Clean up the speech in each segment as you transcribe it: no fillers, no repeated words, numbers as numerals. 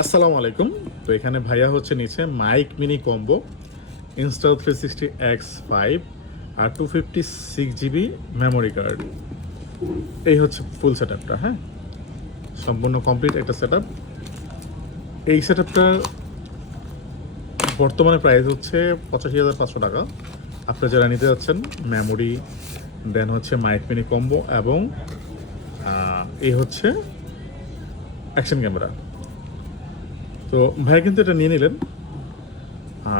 আসসালামু আলাইকুম। তো এখানে ভাইয়া হচ্ছে নিচে mic mini combo install 360X5 আর 256 GB মেমোরি কার্ড। এই হচ্ছে ফুল সেট আপটা। হ্যাঁ, সম্পূর্ণ কমপ্লিট একটা সেট আপ। এই সেট আপটা বর্তমানে প্রাইস হচ্ছে 85,500 টাকা। আপনারা যারা নিতে যাচ্ছেন, মেমোরি দেন হচ্ছে মাইক মিনি কম্বো এবং এই হচ্ছে অ্যাকশন ক্যামেরা। তো ভাই কিন্তু এটা নিয়ে নিলেন।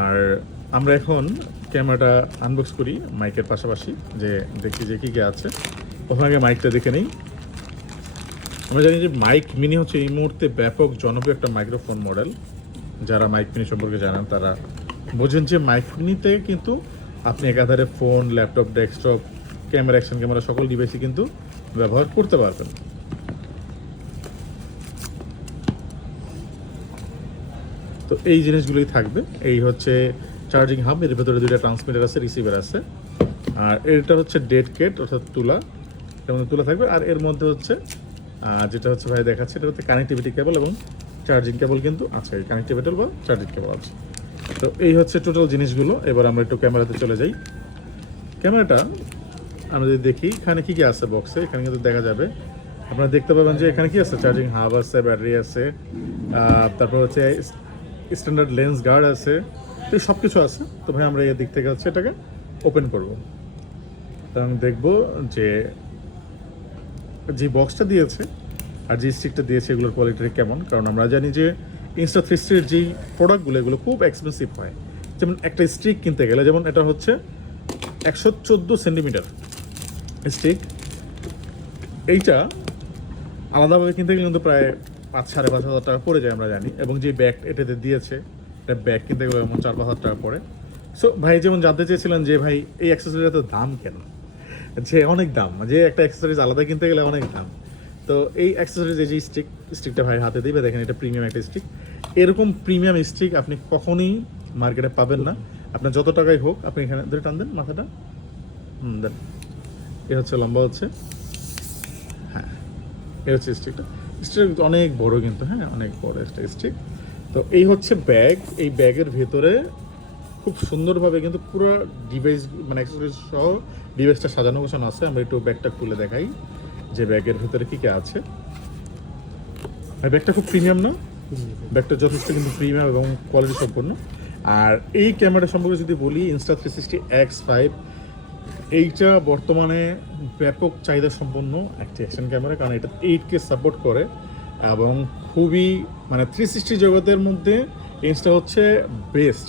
আর আমরা এখন ক্যামেরাটা আনবক্স করি মাইকের পাশাপাশি, যে দেখি যে কী কী আছে। ওখানে আগে মাইকটা দেখে নিই। আমরা জানি যে মাইক মিনি হচ্ছে এই মুহূর্তে ব্যাপক জনপ্রিয় একটা মাইক্রোফোন মডেল। যারা মাইক মিনি সম্পর্কে জানেন তারা বোঝেন যে মাইক মিনিতে কিন্তু আপনি একাধারে phone, laptop, desktop, camera, action camera সকল ডিভাইসই কিন্তু ব্যবহার করতে পারবেন। তো এই জিনিসগুলোই থাকবে। এই হচ্ছে চার্জিং হাব, এর ভেতরে দুইটা ট্রান্সমিটার আছে, রিসিভার আছে। আর এটা হচ্ছে ডেড কেট, অর্থাৎ তুলা, এর মধ্যে তুলা থাকবে। আর এর মধ্যে হচ্ছে যেটা হচ্ছে ভাই দেখাচ্ছে, এটা হচ্ছে কানেক্টিভিটি কেবল এবং চার্জিং কেবল কিন্তু আছে, কানেক্টিভিটি বা চার্জিং কেবল আছে। তো এই হচ্ছে টোটাল জিনিসগুলো। এবার আমরা একটু ক্যামেরাতে চলে যাই। ক্যামেরাটা আমরা যদি দেখি এখানে কী কী আছে বক্সে, এখানে কিন্তু দেখা যাবে, আপনারা দেখতে পাবেন যে এখানে কি আছে, চার্জিং হাব আছে, ব্যাটারি আছে, তারপর হচ্ছে স্ট্যান্ডার্ড লেন্স গার্ড আছে। তো সব কিছু আছে। তো ভাই আমরা এই দিক থেকে হচ্ছে এটাকে ওপেন করব। তা আমি দেখবো যে বক্সটা দিয়েছে আর যে স্টিকটা দিয়েছে এগুলোর কোয়ালিটি কেমন। কারণ আমরা জানি যে Insta360-র যেই প্রোডাক্টগুলো এগুলো খুব এক্সপেন্সিভ হয়। যেমন একটা স্টিক কিনতে গেলে, যেমন এটা হচ্ছে 114 সেন্টিমিটার স্টিক, এইটা আলাদাভাবে কিনতে গেলে কিন্তু প্রায় 5,000-5,500 টাকা পড়ে যায় আমরা জানি। এবং যে ব্যাগ এটাতে দিয়েছে, এটা ব্যাগ কিনতে গেলে এমন 4-5,000 টাকা পড়ে। সো ভাই যেমন জানতে চেয়েছিলেন যে ভাই এই অ্যাক্সেসরিজ এত দাম কেন, যে অনেক দাম, যে একটা অ্যাক্সেসরিজ আলাদা কিনতে গেলে অনেক দাম। তো এই অ্যাক্সেসরিজ, এই যে স্টিকটা ভাই হাতে দিবে, দেখেন এটা প্রিমিয়াম একটা স্টিক। এরকম প্রিমিয়াম স্টিক আপনি কখনোই মার্কেটে পাবেন না। আপনার যত টাকাই হোক, আপনি এখানে ধরে টান দেন মাথাটা, দেন, এ হচ্ছে লম্বা হচ্ছে, হ্যাঁ এই হচ্ছে স্টিকটা। স্টিক অনেক বড় কিন্তু, হ্যাঁ অনেক বড় একটা স্টিক। তো এই হচ্ছে ব্যাগ। এই ব্যাগের ভেতরে খুব সুন্দরভাবে কিন্তু পুরো ডিভাইস, মানে অ্যাক্সেসরিজ সহ ডিভাইসটা সাজানো গোছানো আছে। আমরা একটু ব্যাগটা খুলে দেখাই যে ব্যাগের ভেতরে কী কী আছে। ব্যাগটা খুব প্রিমিয়াম না? ব্যাগটা যথেষ্ট কিন্তু প্রিমিয়াম এবং কোয়ালিটি সম্পন্ন। আর এই ক্যামেরা সম্পর্কে যদি বলি, Insta360X5 এইটা বর্তমানে ব্যাপক চাহিদা সম্পন্ন একটি অ্যাকশন ক্যামেরা। কারণ এটা 8K সাপোর্ট করে এবং খুবই, মানে 360 জগতের মধ্যে ইনস্টা হচ্ছে বেস্ট।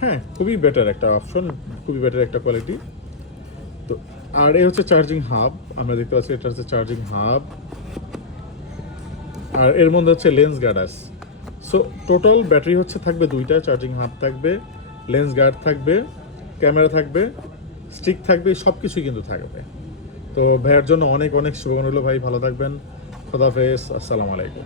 হ্যাঁ, খুবই বেটার একটা অপশন, খুবই বেটার একটা কোয়ালিটি। তো আর এই হচ্ছে চার্জিং হাব, আমরা দেখতে পাচ্ছি এটা হচ্ছে চার্জিং হাব। আর এর মধ্যে হচ্ছে লেন্স গার্ড আছে। সো টোটাল ব্যাটারি হচ্ছে থাকবে দুইটা, চার্জিং হাব থাকবে, লেন্স গার্ড থাকবে, ক্যামেরা থাকবে, স্টিক থাকবে, সব কিছুই কিন্তু থাকবে। তো ভাইয়ের জন্য অনেক অনেক শুভকামনা রইল। ভাই ভালো থাকবেন, খোদাফেজ, আসসালামু আলাইকুম।